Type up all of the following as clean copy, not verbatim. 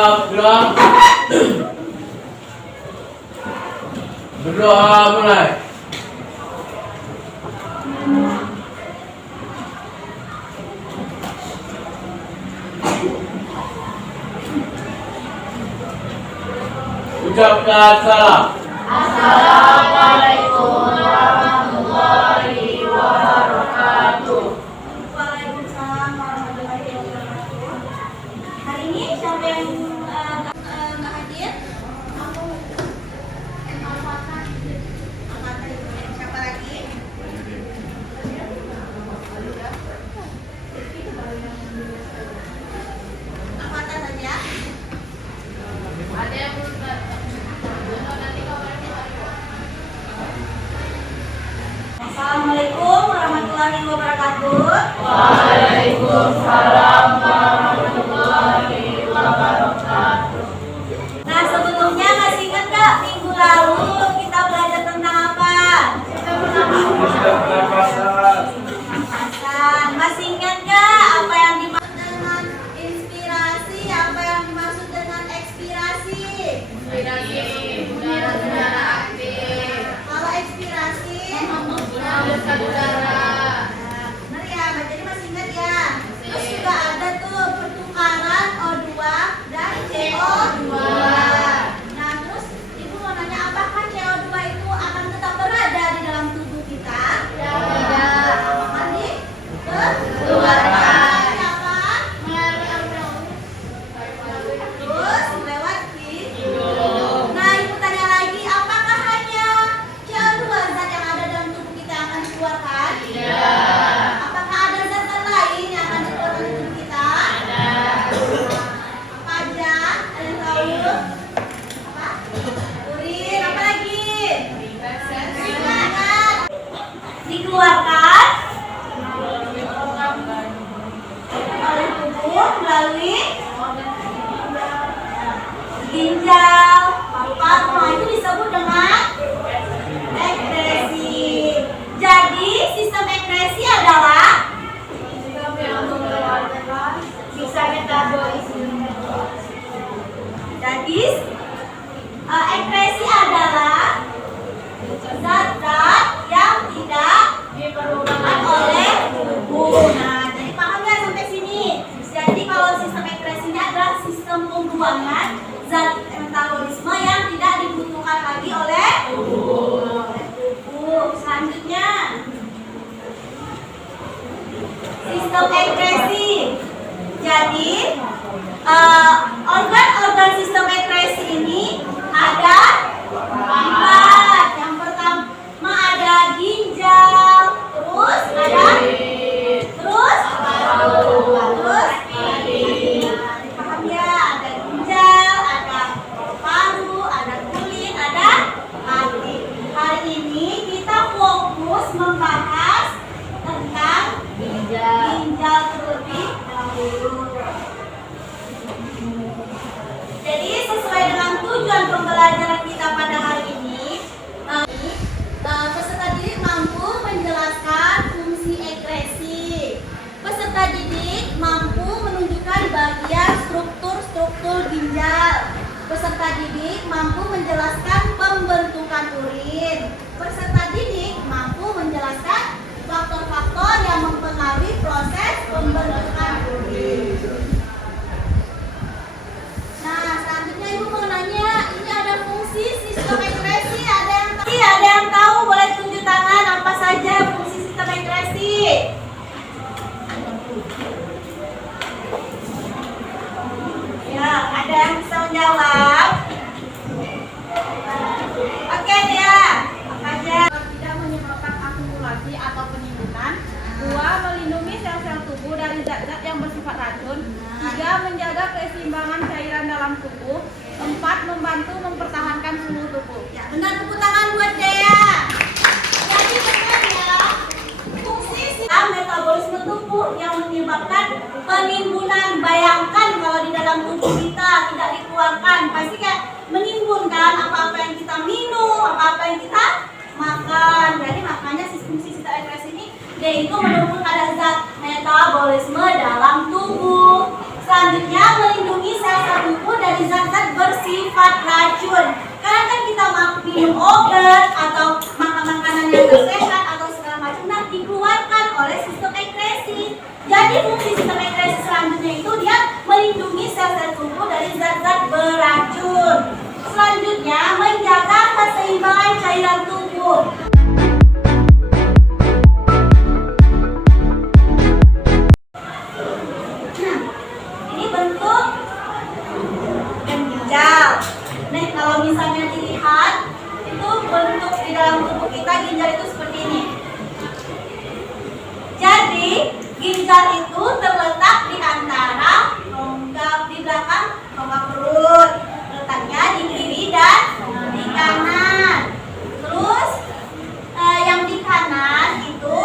Gerak. Berdoa mulai. Ucapkan salam. Assalamualaikum warahmatullahi wabarakatuh. Waalaikumsalam warahmatullahi wabarakatuh. Hari ini siapa yang nggak hadir? Siapa lagi? Angkatan saja. Ada yang belum Assalamualaikum warahmatullahi wabarakatuh. Waalaikumsalam warahmatullahi wabarakatuh. Nah, sebelumnya masih ingat nggak minggu lalu kita belajar tentang apa? Pernapasan. Masih ingat nggak apa yang dimaksud dengan inspirasi? Apa yang dimaksud dengan ekspirasi? Inspirasi udara aktif. Kalau ekspirasi, Mengalirkan udara. benar ya. Jadi masih ingat ya. Terus juga ada tuh pertukaran O2 dan CO2. Nah, terus ibu mau nanya, apakah CO2 itu akan tetap berada di dalam tubuh kita? Tidak. Akan Keluarkan. apa? Terus lewat hidung. Nah, ibu tanya lagi, apakah hanya CO2 zat yang ada dalam tubuh kita yang akan dikeluarkan? Tidak. Apakah ada zat lain yang akan dikeluarkan di tubuh kita? Apa aja? Ada yang tahu? Apa? Urin. Apa lagi? Keringat. Dikeluarkan oleh tubuh melalui ginjal, paru-paru. Nah, itu disebut dengan ekresi. Jadi sistem ekresi adalah bisa metabolisme. Jadi ekresi adalah zat-zat yang tidak diperlukan oleh tubuh. Nah, jadi paham nggak sampai sini? Jadi kalau sistem ekresinya adalah sistem pembuangan zat metabolisme yang tidak dibutuhkan lagi oleh tubuh. Selanjutnya, sistem ekresi. Jadi organ-organ sistem ekresi ini ada 4. Yang pertama ada ginjal, terus ada paham ya, ada ginjal, ada paru, ada kulit, ada hati. Hari ini kita fokus membahas tentang ginjal terlebih dahulu. Jadi sesuai dengan tujuan pembelajaran kita pada hari ini, peserta didik mampu menjelaskan fungsi ekresi. Peserta didik mampu menunjukkan bagian struktur ginjal. Peserta didik mampu menjelaskan pembentukan urin. Peserta didik mampu menjelaskan faktor-faktor yang mempengaruhi proses pembentukan urin. Nah, selanjutnya ibu mau nanya, ini ada fungsi sistem ekresi, ada yang tahu? Boleh tunjuk tangan apa saja fungsi sistem ekresi? Ya, ada yang bisa menjawab? Oke ya, apa aja? Tidak menyebabkan akumulasi atau penimbunan. 2. Melindungi sel-sel tubuh dari zat-zat yang bersifat racun. 3. Menjaga keseimbangan cairan dalam tubuh. 4. Membantu mempertahankan suhu tubuh. Ya, benar, tepuk tangan buat Dea. Jadi benar ya, fungsi sistem metabolisme tubuh yang menyebabkan penimbunan. Bayangkan kalau di dalam tubuh kita tidak dikeluarkan, pasti kayak menimbun kan, apa-apa yang kita minum, apa-apa yang kita makan. Jadi makanya fungsi sistem ekresi ini dia itu mendukung ada zat metabolisme dalam tubuh. Selanjutnya melindungi sel sel-sel tubuh dari zat-zat bersifat racun. Karena kan kita minum obat atau makan makanan yang sehat atau segala macam, nah dikeluarkan oleh sistem ekskresi. Jadi fungsi sistem ekskresi selanjutnya itu dia melindungi sel-sel tubuh dari zat-zat beracun. Selanjutnya menjaga keseimbangan cairan tubuh. Nih kalau misalnya dilihat itu bentuk di dalam tubuh kita ginjal itu seperti ini. Jadi ginjal itu terletak di antara rongga di belakang rongga perut, letaknya di kiri dan di kanan. Terus yang di kanan itu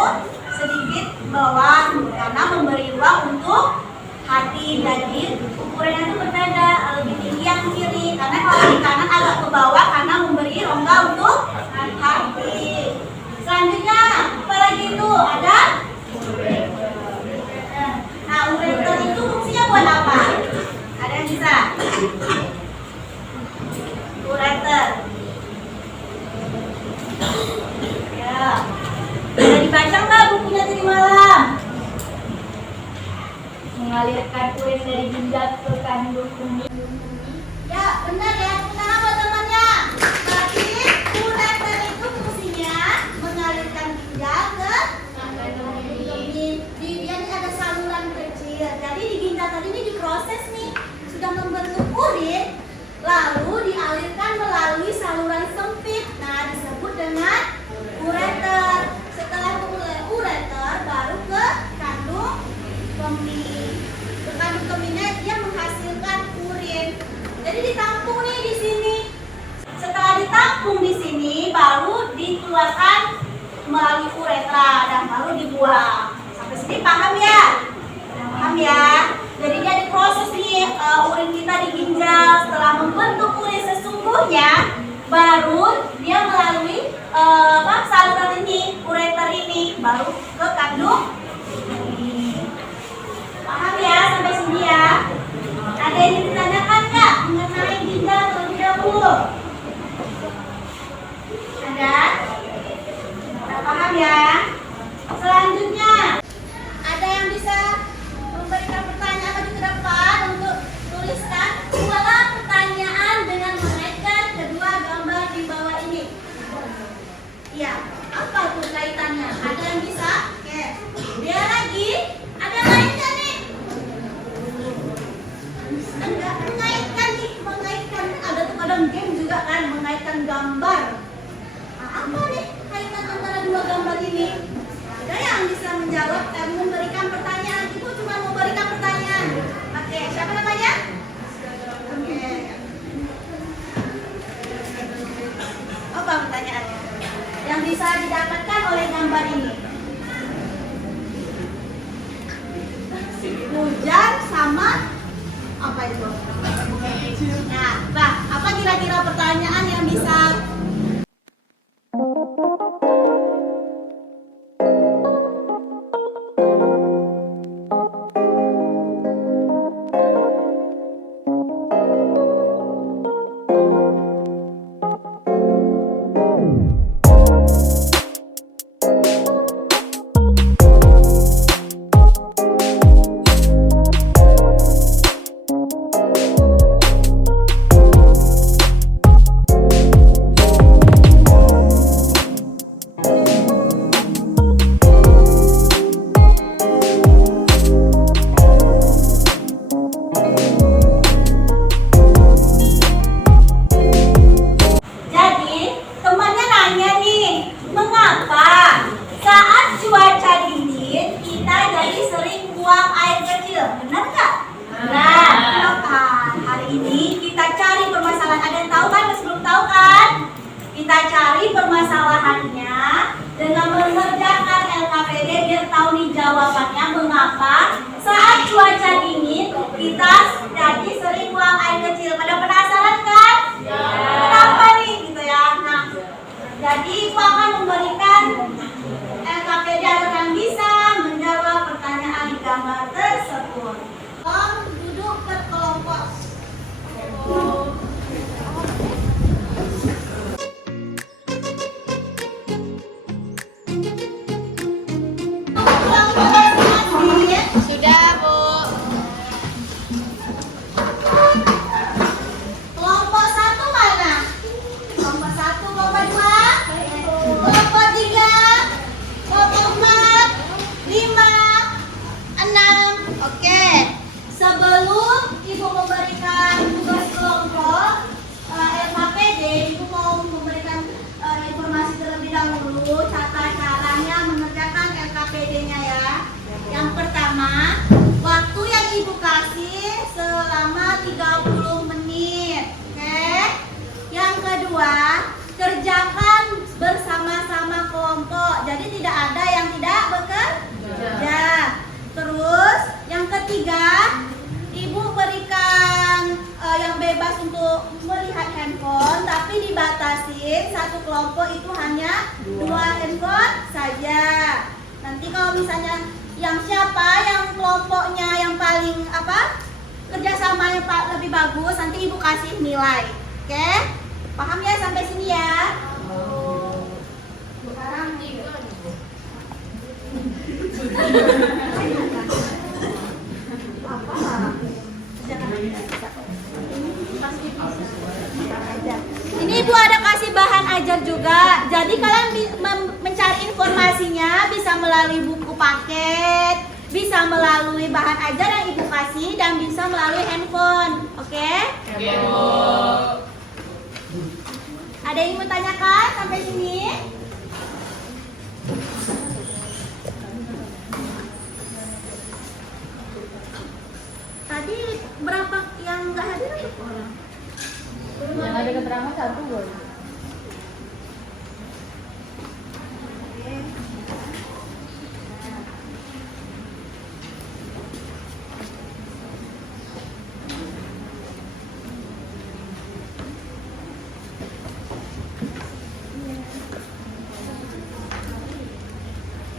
sedikit bawah karena memberi ruang untuk hati. Jadi ukurannya itu berbeda, lebih tinggi yang kiri karena kalau di kanan agak ke bawah karena memberi rongga untuk hati. Selanjutnya apalagi itu ada ureter itu fungsinya buat apa? Ada yang bisa? Ureter ya, ada dibaca nggak bukunya tadi malam? Mengalirkan urin dari ginjal ke kandung kemih. Ya, benar ya. Benar apa temannya? Berarti ureter itu fungsinya mengalirkan ginjal ke kandung kemih. Dia ada saluran kecil. Jadi di ginjal tadi ini diproses nih, sudah membentuk urin, lalu dialirkan melalui saluran sempit. Nah, disebut dengan ureter. Setelah ureter baru ke kandung kemih. Kandung kemihnya dia menghasilkan urin. Jadi ditampung nih di sini. Setelah ditampung di sini baru dikeluarkan melalui uretra dan baru dibuang. Sampai sini paham ya? Paham ya? Jadi dia diproses nih urin kita di ginjal. Setelah membentuk urin sesungguhnya baru dia melalui saluran ini, ureter ini baru ke kandung. Paham ya sampai sini ya? Ada yang ditanyakan nggak mengenai ginjal terlebih dahulu? Ada? Kita paham ya? Selanjutnya ada yang bisa memberikan pertanyaan lagi ke depan untuk tuliskan dua pertanyaan dengan mengaitkan kedua gambar di bawah ini. Iya, apa tuh kaitannya? Ada yang bisa? Oke. Dia lagi. Ada lainnya nih? Enggak, mengaitkan nih, mengaitkan. Ada tuh kadang game juga kan, mengaitkan gambar. Nah, apa nih kaitan antara dua gambar ini? Ada yang bisa menjawab dan memberikan pertanyaan? Itu cuma memberikan pertanyaan. Oke, siapa namanya? Oke. Apa pertanyaannya? Yang bisa didapatkan oleh gambar ini? Hujan sama apa itu? Nah, apa kira-kira pertanyaan yang bisa? Kita cari permasalahannya dengan mengerjakan LKPD biar tahu nih jawabannya mengapa saat cuaca dingin kita jadi sering buang air kecil. Pada penasaran kan? Ya. Kenapa nih gitu ya? Nah, jadi Ibu akan memberikan LKPD agar yang bisa menjawab pertanyaan gambar tersebut. Duduk berkelompok. 1,2, kelompok 3, kelompok 4, 5, 6. Oke. Sebelum Ibu memberikan tugas kelompok LKPD, Ibu mau memberikan informasi terlebih dahulu tata caranya mengerjakan LKPD-nya ya. Yang pertama, waktu yang Ibu kasih selama 30 menit. Oke. Yang kedua, kerjakan bersama-sama kelompok. Jadi tidak ada yang tidak bekerja. Terus yang ketiga, Ibu berikan yang bebas untuk melihat handphone, tapi dibatasin satu kelompok itu hanya 2 handphone saja. Nanti kalau misalnya yang kelompoknya yang paling kerjasamanya lebih bagus, nanti Ibu kasih nilai. Oke? Paham ya sampai sini ya? Sekarang ini Ibu ada kasih bahan ajar juga. Jadi kalian mencari informasinya bisa melalui buku paket, bisa melalui bahan ajar yang Ibu kasih, dan bisa melalui handphone. Oke? Oke, Bu. Ada yang mau tanyakan sampai sini? Tadi berapa yang nggak hadir? Yang ada keterangan 1, Bu.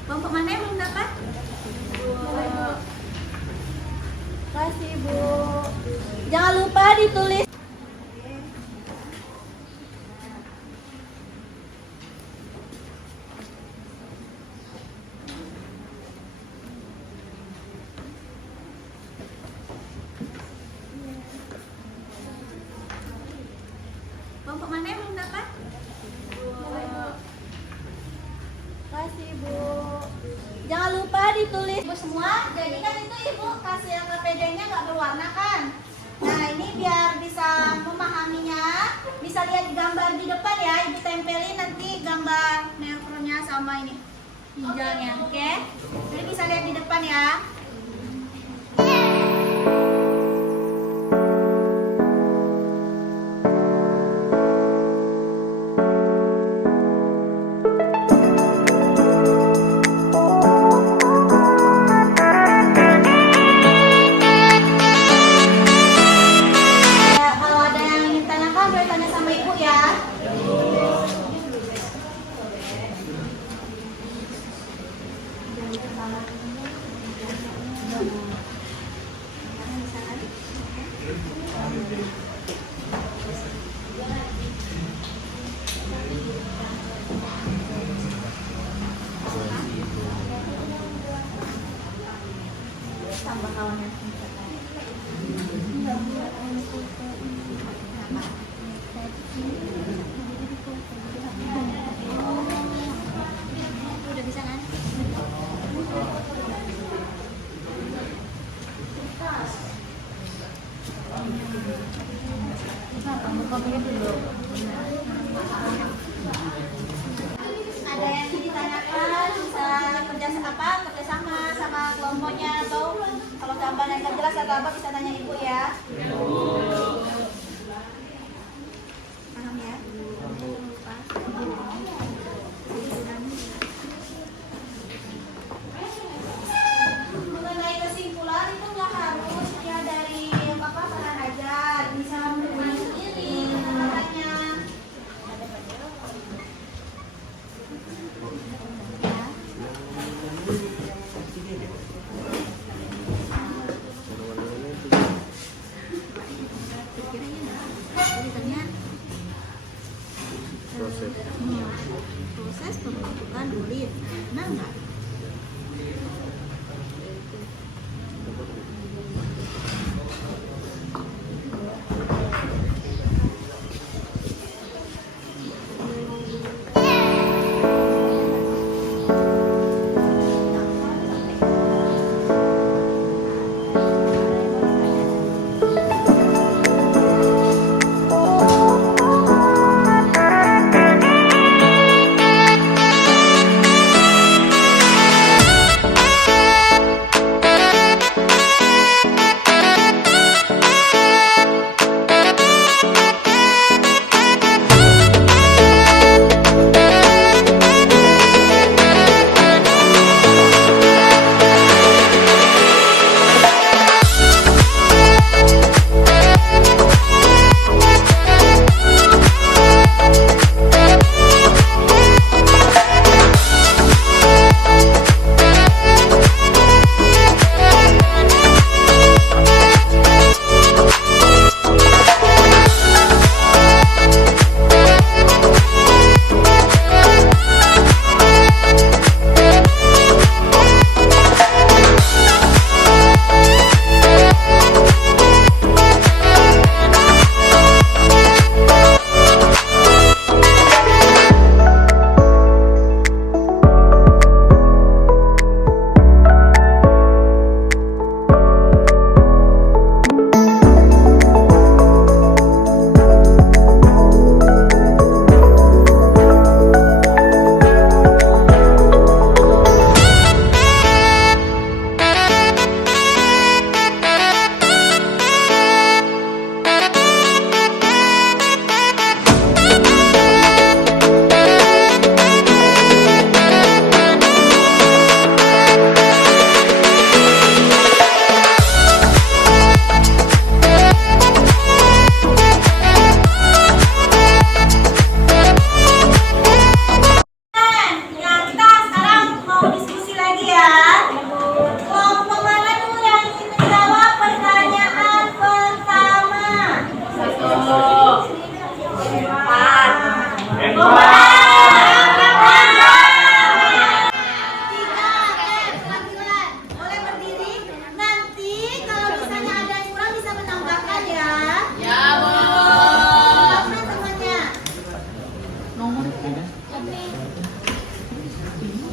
Kelompok mana yang belum dapat? Kasih Bu. Jangan lupa ditulis. Kelompok mana yang belum dapat? Kasih Bu. Jangan lupa ditulis Bu semua. Jadi kan itu Ibu kasih LKPD-nya nggak berwarna kan? Nah ini biar bisa memahaminya, bisa lihat gambar di depan ya. Ibu tempelin nanti gambar neutronnya sama ini hijaunya, oke? Jadi bisa lihat di depan ya. Tambah kawannya. Udah bisa kan? Ada yang ditanyakan bisa kerjasama sama kelompoknya, atau kalau gambar yang nggak jelas atau apa bisa tanya Ibu ya. Paham ya? Mengenai kesimpulan itu nggak harus ya dari bahan ajar, bisa menemani sendiri caranya. Proses pembentukan dulit, benar nggak?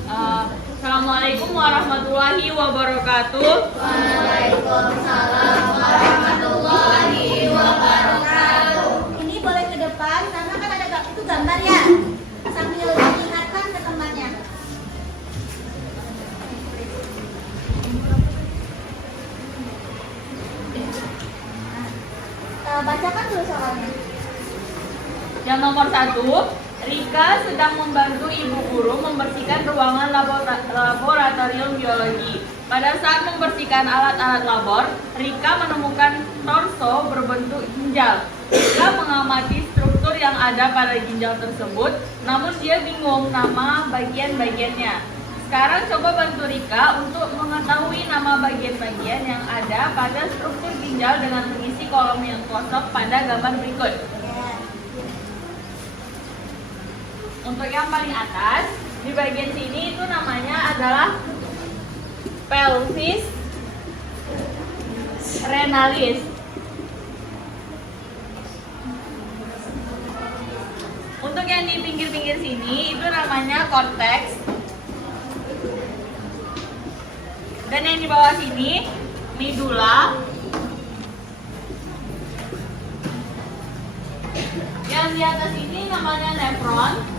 Assalamualaikum warahmatullahi wabarakatuh. Waalaikumsalam warahmatullahi wabarakatuh. Ini boleh ke depan karena kan ada itu gambar ya. Sambil diingatkan ke temannya. Bacakan dulu soalnya. Yang nomor 1, Rika sedang membantu ibu guru membersihkan ruangan laboratorium biologi. Pada saat membersihkan alat-alat labor, Rika menemukan torso berbentuk ginjal. Rika mengamati struktur yang ada pada ginjal tersebut, namun dia bingung nama bagian-bagiannya. Sekarang coba bantu Rika untuk mengetahui nama bagian-bagian yang ada pada struktur ginjal dengan mengisi kolom yang kosong pada gambar berikut. Untuk yang paling atas, di bagian sini itu namanya adalah pelvis renalis. Untuk yang di pinggir-pinggir sini itu namanya cortex. Dan yang di bawah sini medula. Yang di atas ini namanya nefron.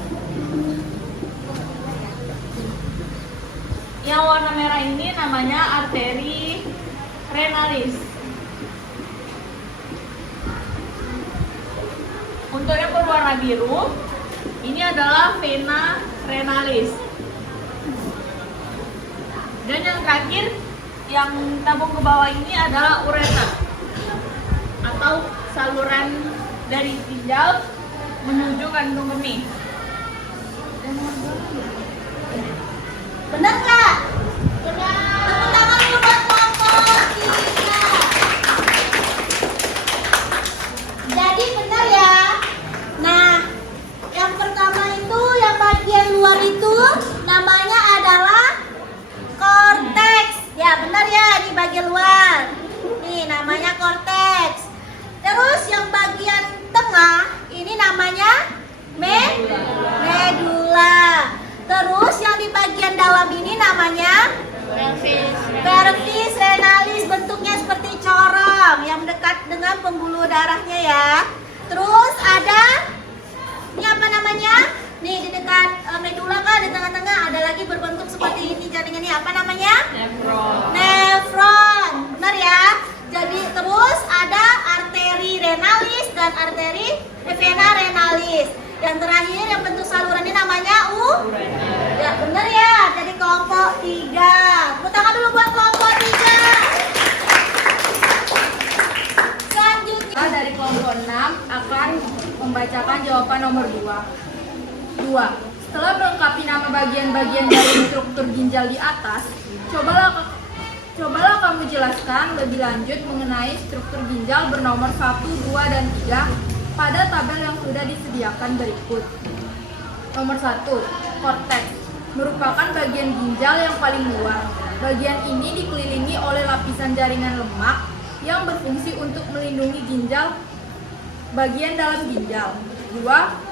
Yang warna merah ini namanya arteri renalis. Untuk yang berwarna biru, ini adalah vena renalis. Dan yang terakhir, yang tabung ke bawah ini adalah ureter atau saluran dari ginjal menuju kantung kemih. Benar nggak? Benar. Tepuk tangan dulu buat kelompok 3. Jadi benar ya. Nah, yang pertama itu yang bagian luar itu namanya adalah korteks. Ya benar ya, di bagian luar. Nih namanya korteks. Terus yang bagian tengah ini namanya medula. Terus yang di bagian dalam ini namanya pelvis renalis, bentuknya seperti corong yang dekat dengan pembuluh darahnya ya. Terus ada ini apa namanya? Nih di dekat medula kan di tengah-tengah ada lagi berbentuk seperti ini jaringan ini apa namanya? Nefron. Benar ya? Jadi terus ada arteri renalis dan arteri vena renalis. Yang terakhir yang bentuk salurannya namanya ya benar ya. Jadi kelompok 3. Tepuk tangan dulu buat kelompok 3. Selanjutnya Dari kelompok 6 akan membacakan jawaban nomor 2. Setelah melengkapi nama bagian-bagian dari struktur ginjal di atas, cobalah kamu jelaskan lebih lanjut mengenai struktur ginjal bernomor 1, 2, dan 3 pada tabel yang sudah disediakan berikut. Nomor 1, korteks merupakan bagian ginjal yang paling luar. Bagian ini dikelilingi oleh lapisan jaringan lemak yang berfungsi untuk melindungi ginjal bagian dalam ginjal. 2,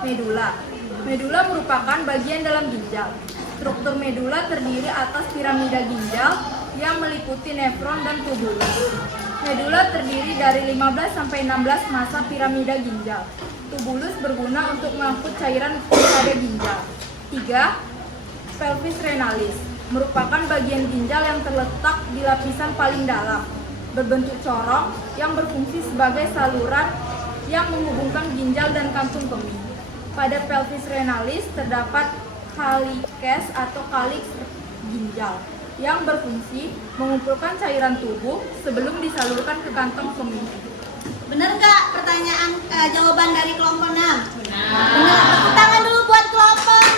medula. Medula merupakan bagian dalam ginjal. Struktur medula terdiri atas piramida ginjal yang meliputi nefron dan tubulus. Medula terdiri dari 15-16 massa piramida ginjal. Tubulus berguna untuk mengangkut cairan pada ginjal. 3. Pelvis renalis merupakan bagian ginjal yang terletak di lapisan paling dalam, berbentuk corong yang berfungsi sebagai saluran yang menghubungkan ginjal dan kantung kemih. Pada pelvis renalis terdapat calyces atau calyx ginjal yang berfungsi mengumpulkan cairan tubuh sebelum disalurkan ke kantong kemih. benar nggak pertanyaan jawaban dari kelompok 6? Benar. Tepuk tangan dulu buat kelompok 6.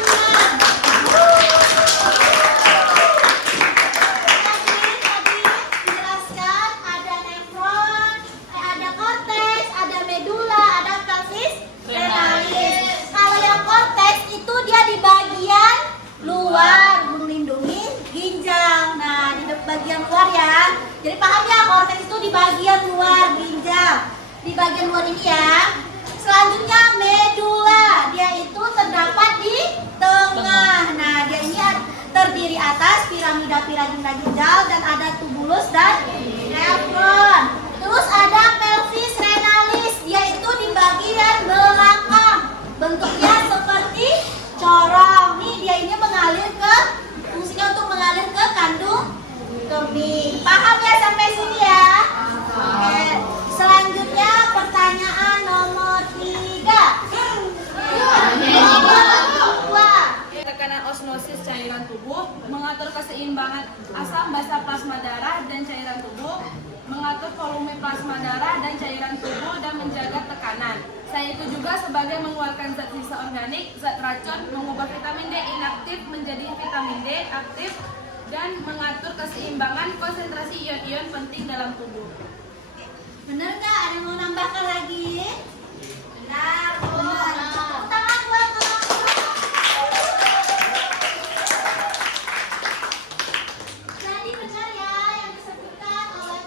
Dijelaskan ada nefron, ada korteks, ada medula, ada pelvis renalis. Kalau yang korteks itu dia di bagian luar melindungi ginjal. Nah, di bagian luar ya. Jadi paham ya, korteks itu di bagian luar ginjal. Di bagian luar ini ya. Selanjutnya medula, dia itu terdapat di tengah. Nah, dia ini terdiri atas piramida-piramida ginjal dan ada tubulus dan nefron. Terus ada pelvis renalis, dia itu di bagian belakang. Bentuknya seperti corong. Nih dia ini mengalir ke, fungsinya untuk mengalir ke kandung kemih. Paham ya sampai sini ya? Oke. Selanjutnya pertanyaan nomor 3. Tekanan osmosis cairan tubuh, mengatur keseimbangan asam basa plasma darah dan cairan tubuh, mengatur volume plasma darah dan cairan tubuh dan menjaga tekanan. Selain itu juga sebagai mengeluarkan zat sisa organik, zat racun, mengubah vitamin D inaktif menjadi vitamin D aktif, dan mengatur keseimbangan konsentrasi ion-ion penting dalam tubuh. Bener nggak? Ada yang mau nambahkan lagi? Benar. Tepuk tangan buat kelompok. Jadi benar ya yang disebutkan oleh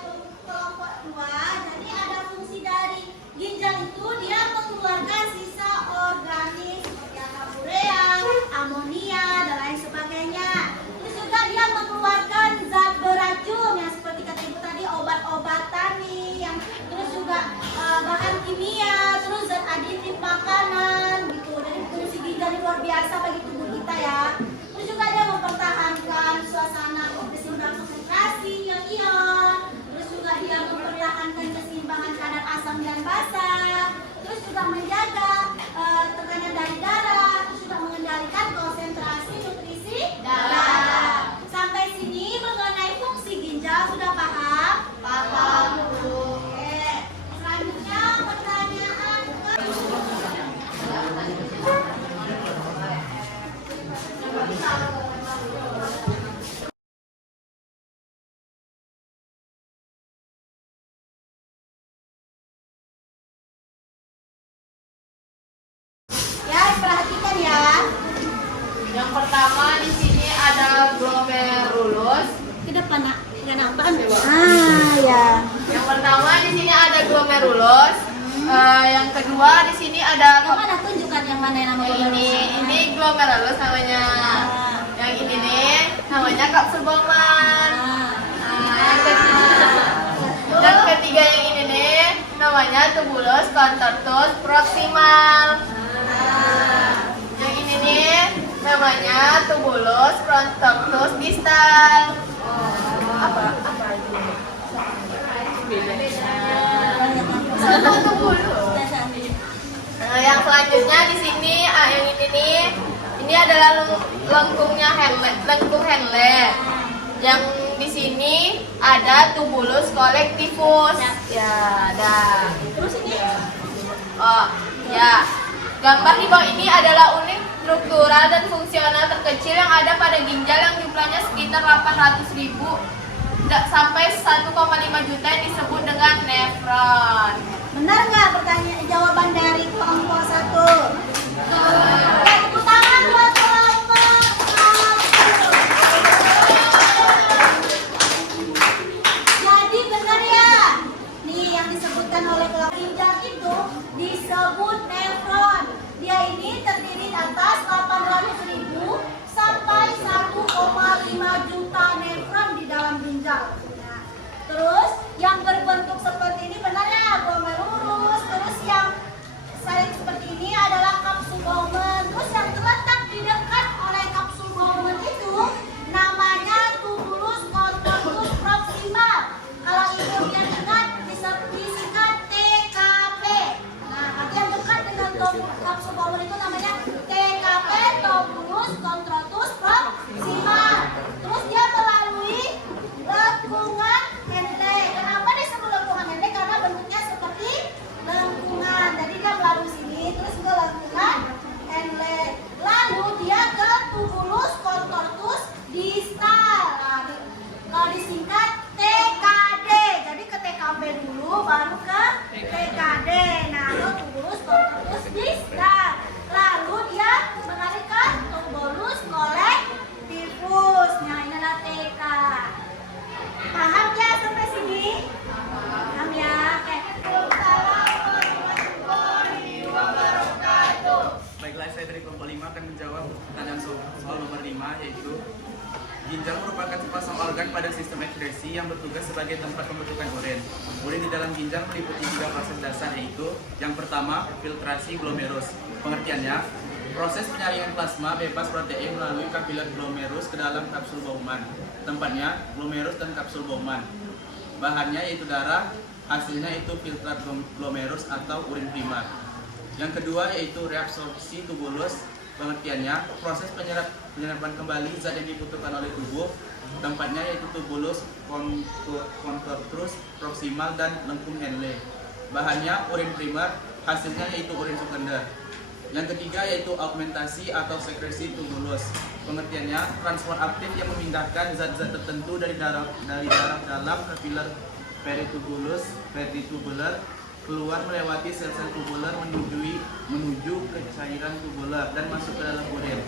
kelompok 2. Jadi ada fungsi dari ginjal itu, dia mengeluarkan sisa organik seperti urea, amonia dan lain sebagainya. Terus juga dia mengeluarkan zat beracun yang seperti kata ibu tadi, obat-obatan nih, yang terus juga bahan kimia, terus zat aditif makanan gitu. Jadi fungsi ginjal ini luar biasa bagi tubuh kita ya. Terus juga dia mempertahankan suasana keseimbangan konsentrasi ion-ion. Terus juga dia mempertahankan keseimbangan kadar asam dan basa. Terus juga menjaga tekanan dari darah. Terus juga mengendalikan konsentrasi nutrisi darah. Sampai sini mengenai fungsi ginjal sudah paham? Paham. Oke. Selanjutnya pertanyaan ke ya, perhatikan ya. Yang pertama di sini ada glomerulus. Ke depan nak, nggak nampak? Ah ya. Yang pertama di sini ada glomerulus. Yang kedua di sini ada Yang mana tunjukkan yang mana yang namanya? ini glomerulus namanya. Yang ini nih namanya kapsul Bowman. Yang ketiga yang ini nih namanya tubulus contortus proximal. Yang ini nih namanya tubulus contortus distal. Apa ini? Yang selanjutnya di sini yang ini adalah lengkungnya lengkung Henle. Yang di sini ada tubulus collectivus. Ya, ada. Terus ini? Oh, ya. Gambar di bawah ini adalah unit struktural dan fungsional terkecil yang ada pada ginjal yang jumlahnya sekitar 800.000 sampai 1,5 juta yang disebut dengan nefron. Benar nggak pertanyaan jawaban dari kelompok 1? Ya, tepuk tangan buat kelompok 1. Jadi benar ya. Nih yang disebutkan oleh kelompok ginjal itu disebut nefron. Dia ini terdiri atas 800.000 sampai 1,5 juta nefron di dalam ginjal. Nah, terus yang berbentuk seperti ini benar ya, glomerulus. Terus yang salin seperti ini adalah kapsul Bowman. Terus yang Pertanyaan soal nomor 5 yaitu ginjal merupakan sepasang organ pada sistem ekskresi yang bertugas sebagai tempat pembentukan urin. Urin di dalam ginjal meliputi 3 proses dasar yaitu yang pertama, filtrasi glomerus. Pengertiannya, proses penyaringan plasma bebas protein melalui kapiler glomerus ke dalam kapsul Bowman. Tempatnya, glomerus dan kapsul Bowman. Bahannya yaitu darah, hasilnya itu filtrat glomerus atau urin primer. Yang kedua yaitu reabsorpsi tubulus. Pengertiannya, proses penyerapan kembali zat yang dibutuhkan oleh tubuh. Tempatnya yaitu tubulus contortrus proximal dan lengkung Henle. Bahannya urin primer, hasilnya yaitu urin sekunder. Yang ketiga yaitu augmentasi atau sekresi tubulus. Pengertiannya, transfer aktif yang memindahkan zat-zat tertentu dari darah dalam kapiler peritubular keluar melewati sel-sel tubular menuju ke cairan tubular dan masuk ke dalam urin.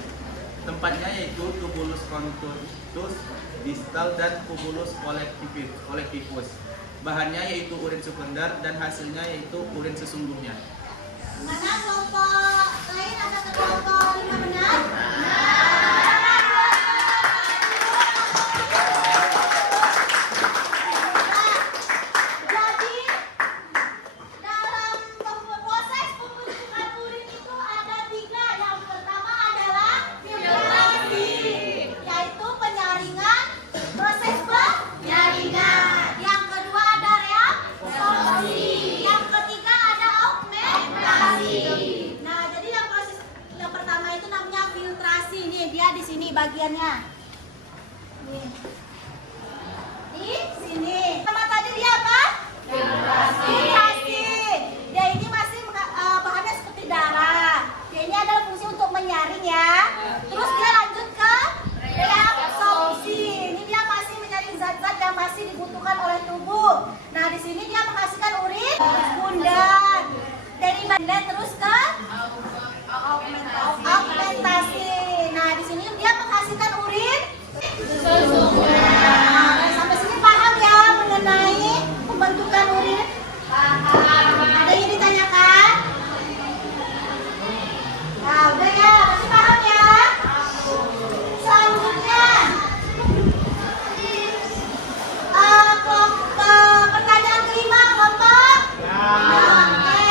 Tempatnya yaitu tubulus contortus distal dan tubulus collectivus. Bahannya yaitu urin sekunder dan hasilnya yaitu urin sesungguhnya. Mana kelompok lain ada kelompok 5 benar? Jadi dalam proses pembentukan urin itu ada 3. Yang pertama adalah filtrasi, yaitu penyaringan, proses penyaringan. Yang kedua ada reabsorpsi. Yang ketiga ada augmentasi. Nah, jadi yang pertama itu namanya filtrasi. Nih, dia di sini bagiannya. Nih. Di sini. Sama tadi dia apa? Filtrasi. Dia ini masih bahannya seperti darah. Dia ini adalah fungsi untuk menyaring ya. Terus dia lanjut ke reabsorpsi. Ini dia masih menyaring zat-zat yang masih dibutuhkan oleh tubuh. Nah, di sini dia menghasilkan urin sekunder. Dari mana terus ke augmentasi. Nah, di sini dia menghasilkan urin sesungguhnya. Nah, sampai sini paham ya mengenai pembentukan urin? Paham. Ada yang ditanyakan? Nah, udah ya, masih paham ya? Selanjutnya, pertanyaan kelima kelompok. Oke.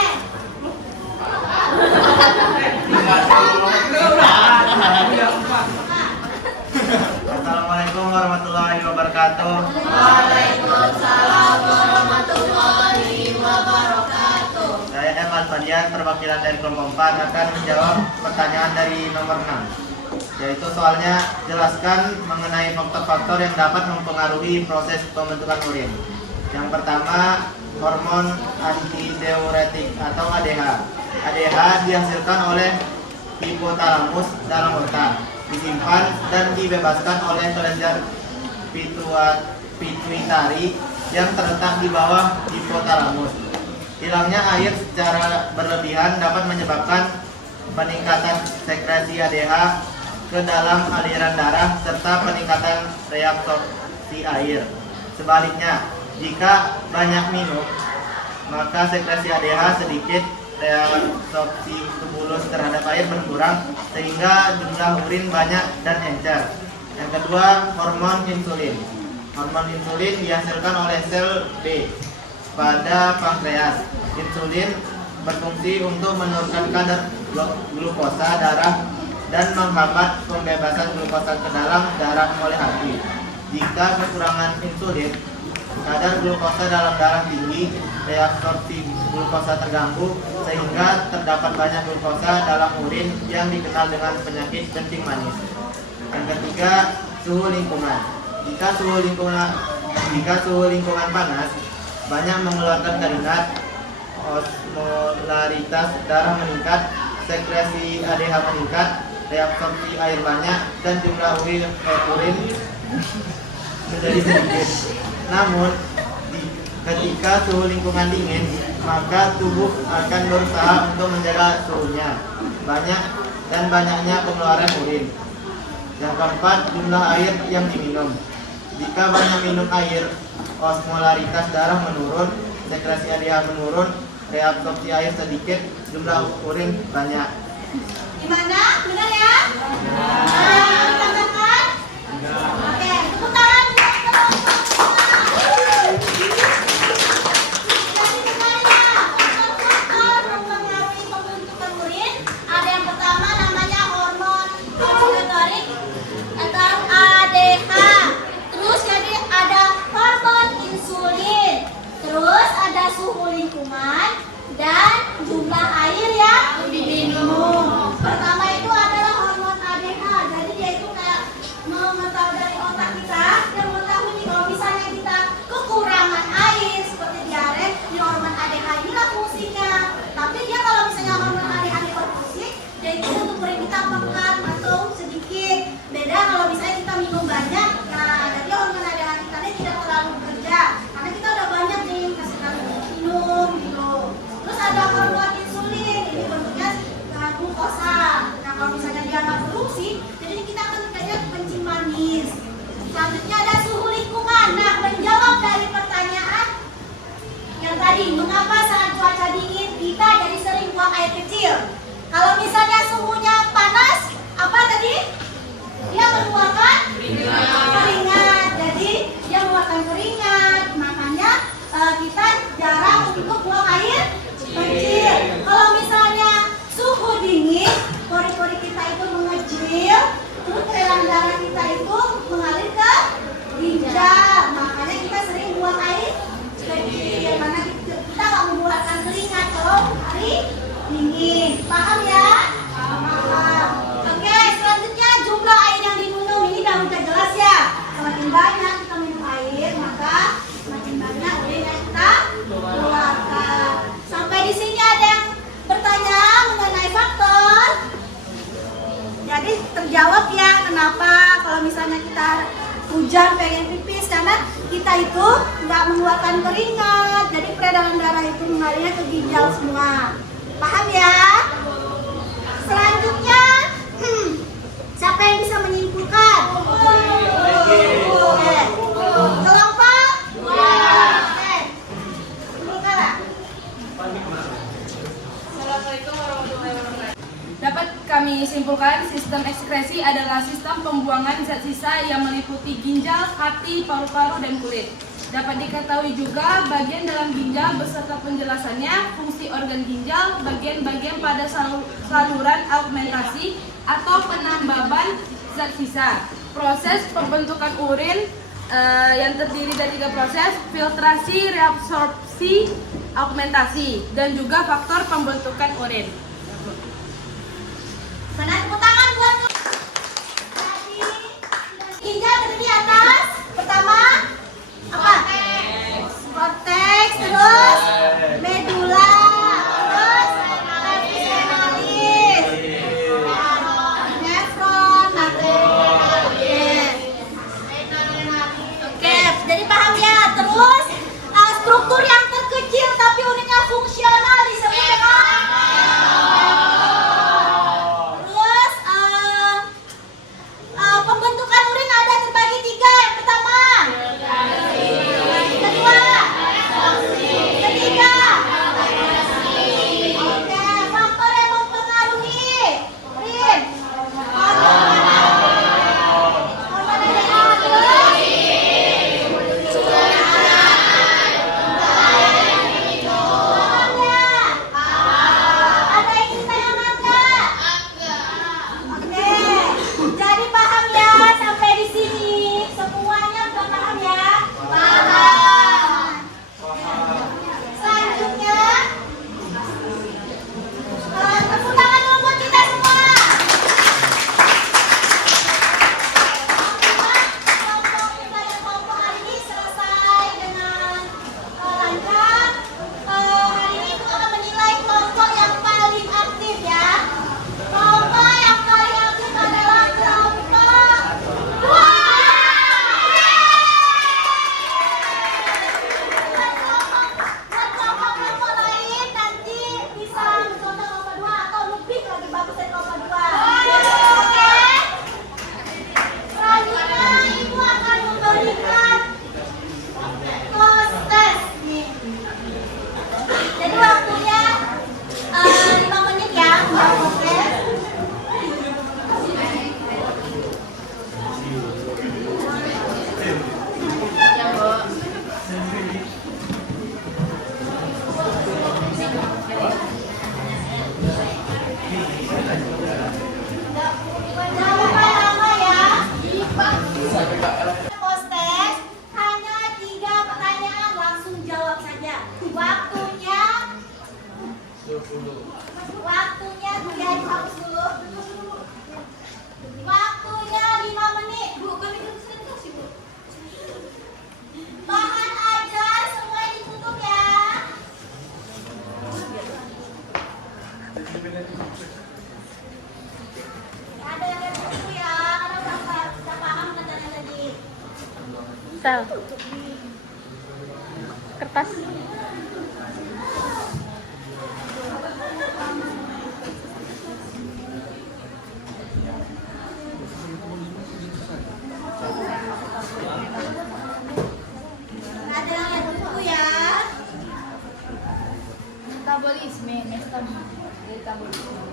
Assalamualaikum warahmatullahi wabarakatuh. Waalaikumsalam warahmatullahi wabarakatuh. Saya M. Al-Fadian, perwakilan dari kelompok 4 akan menjawab pertanyaan dari nomor 6. Yaitu soalnya, jelaskan mengenai faktor-faktor yang dapat mempengaruhi proses pembentukan urin. Yang pertama, hormon antidiuretik atau ADH. ADH dihasilkan oleh hipotalamus dalam otak, disimpan dan dibebaskan oleh kelenjar pituitari yang terletak di bawah hipotalamus. Hilangnya air secara berlebihan dapat menyebabkan peningkatan sekresi ADH ke dalam aliran darah serta peningkatan reabsorpsi air. Sebaliknya, jika banyak minum, maka sekresi ADH sedikit, reabsorpsi tubulus terhadap air berkurang sehingga jumlah urin banyak dan encer. Yang kedua, hormon insulin. Hormon insulin dihasilkan oleh sel B pada pankreas. Insulin berfungsi untuk menurunkan kadar glukosa darah dan menghambat pembebasan glukosa ke dalam darah oleh hati. Jika kekurangan insulin, kadar glukosa dalam darah tinggi, reabsorpsi glukosa terganggu sehingga terdapat banyak glukosa dalam urin yang dikenal dengan penyakit kencing manis. Yang ketiga, suhu lingkungan. Jika suhu lingkungan panas, banyak mengeluarkan keringat, osmolaritas darah meningkat, sekresi ADH meningkat, reabsorpsi air banyak, dan jumlah urin menjadi sedikit. Namun, ketika suhu lingkungan dingin, maka tubuh akan berusaha untuk menjaga suhunya. Banyaknya pengeluaran urin. Yang keempat, jumlah air yang diminum. Jika banyak minum air, osmolaritas darah menurun, sekresi ADH menurun, reabsorpsi air sedikit, jumlah urin banyak. Gimana? Benar ya? Nah, ditambahkan? Oke, tepuk tangan buat teman-teman semua. Jadi sebenarnya faktor-faktor mempengaruhi pembentukan urin ada yang pertama namanya hormon steroid atau ADH. Terus jadi ada hormon insulin. Terus ada suhu lingkungan dan jumlah air yang diminum. Pertama itu adalah hormon ADH. Jadi dia itu kayak mengetahui dari otak kita dan mengetahui nih kalau misalnya kita kekurangan air seperti diare, di hormon ADH inilah fungsinya. Tapi dia kalau misalnya hormon ADH ini berfungsi, dia itu untuk urin kita pekat atau sedikit. Beda kalau misalnya kita minum banyak. Nah, jadi hormon ADH kita ini tidak terlalu bekerja karena kita udah banyak nih kasih minum gitu. Terus ada hormon insulin, ini bentuknya glukosa. Nah, kalau misalnya dia nggak berfungsi, jadi kita akan terjadi kencing manis. Selanjutnya ada suhu lingkungan. Nah, menjawab dari pertanyaan yang tadi, mengapa saat cuaca dingin kita jadi sering buang air kecil? Kalau misalnya suhunya panas, apa tadi? Dia mengeluarkan keringat. Jadi dia mengeluarkan keringat. Makanya kita jarang untuk buang air kecil. Kalau misalnya suhu dingin, pori-pori kita itu mengecil, terus aliran darah kita itu mengalir ke ginjal. Makanya kita sering buang air kecil karena kita nggak mengeluarkan keringat kalau hari dingin. Paham ya? Paham. Oke, selanjutnya jumlah air yang diminum ini udah jelas ya. Semakin banyak kita minum air, maka semakin banyak urin yang kita keluarkan. Sampai di sini ada yang bertanya mengenai faktor. Jadi terjawab ya kenapa kalau misalnya kita hujan pengen pipis karena kita itu nggak mengeluarkan keringat. Jadi peredaran darah itu mengalirnya ke ginjal semua. Paham ya? Selanjutnya, siapa yang bisa menyimpulkan? Oke. Kelompok? Oke. Simpulkanlah. Assalamualaikum warahmatullahi wabarakatuh. Dapat kami simpulkan, sistem ekskresi adalah sistem pembuangan zat sisa yang meliputi ginjal, hati, paru-paru, dan kulit. Dapat diketahui juga bagian dalam ginjal beserta penjelasannya, fungsi organ ginjal, bagian-bagian pada saluran augmentasi atau penambahan zat sisa. Proses pembentukan urin yang terdiri dari 3 proses, filtrasi, reabsorpsi, augmentasi, dan juga faktor pembentukan urin. Mana tepuk tangan buat ginjal terdiri atas pertama apa? Korteks, terus medula, terus epifenolis, nefron, Oke, jadi paham ya. Terus struktur yang terkecil tapi urinnya fungsional disebut dengan Sel. Kertas. Ada yang buku ya. Metabolisme, metabolisme.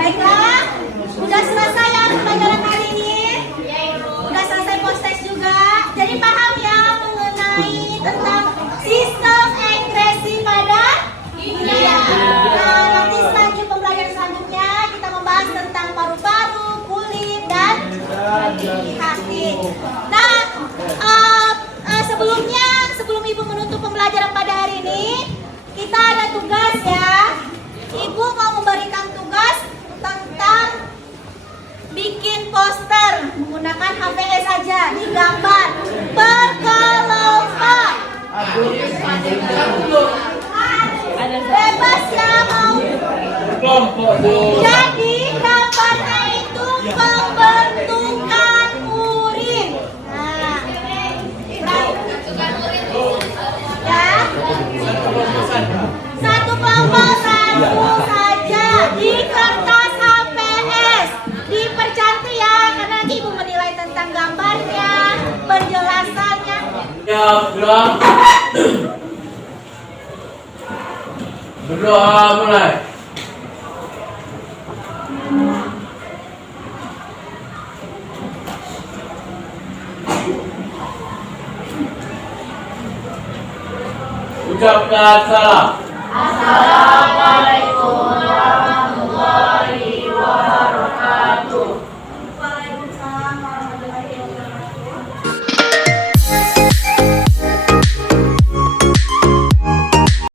Baiklah, sudah selesai ya pelajaran kali ini. Sudah selesai post-test juga. Jadi paham ya mengenai tentang sistem ekskresi pada ginjal. Nah, nanti selanjut pembelajaran selanjutnya kita membahas tentang paru-paru, kulit, dan hati. Nah, sebelum Ibu menutup pembelajaran pada hari ini, kita ada tugas ya. Ibu mau memberikan tugas tentang bikin poster menggunakan HPS saja, digambar berkelompok. Bebas ya mau. Jadi gambarnya itu pembentukan urin. Nah, ya. Satu kelompok satu saja di kertas HPS. Dipercantik ya, karena nanti Ibu menilai tentang gambarnya, penjelasannya. Ya, berdoa mulai. Ucapkan salam.